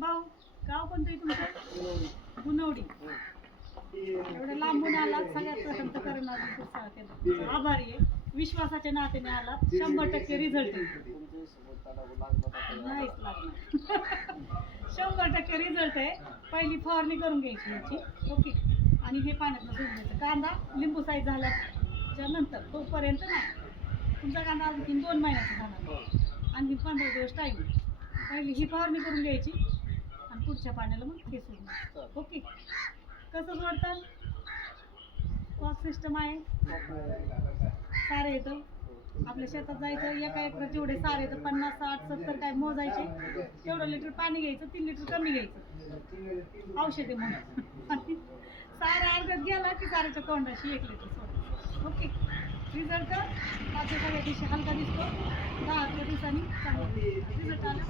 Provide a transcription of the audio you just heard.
भाऊ गाव कोणतं आहे तुमचं? गुणवडी. एवढं लांबून आलात, सगळ्यात प्रथम तर करणार आभारी आहे. विश्वासाच्या नात्याने आलात, 100% रिझल्ट आहे. नाहीच लागणार. 100% रिझल्ट आहे. पहिली फवारणी करून घ्यायची याची, ओके. आणि हे पाण्यातनं सोडून द्यायचं. कांदा लिंबू साईज झाल्याच्या नंतर तोपर्यंत नाही. तुमचा कांदा आणखी 2 महिन्याचा झाला, आणखी 15 दिवस टाईम. पहिली ही फवारणी करून घ्यायची आणि पुढच्या पाण्याला मग हे सोडून द्यायचं, ओके. कसं सोडतात? पॉक सिस्टम आहे. सारे येतं आपल्या शेतात जायचं, एका एकरात जेवढे सारे येतं 50, 60, 70 काय मोजायचे. तेवढं लिटर पाणी घ्यायचं, 3 लिटर कमी घ्यायचं औषधे म्हणून. आणि सारा अर्घ्यात गेला की साऱ्याच्या तोंडाशी 1 लिटर सोडायचं, ओके. रिझल्ट मागच्या सगळ्या दिवशी हलका दिसतो, 10 दिवसांनी चांगला रिझल्ट आला.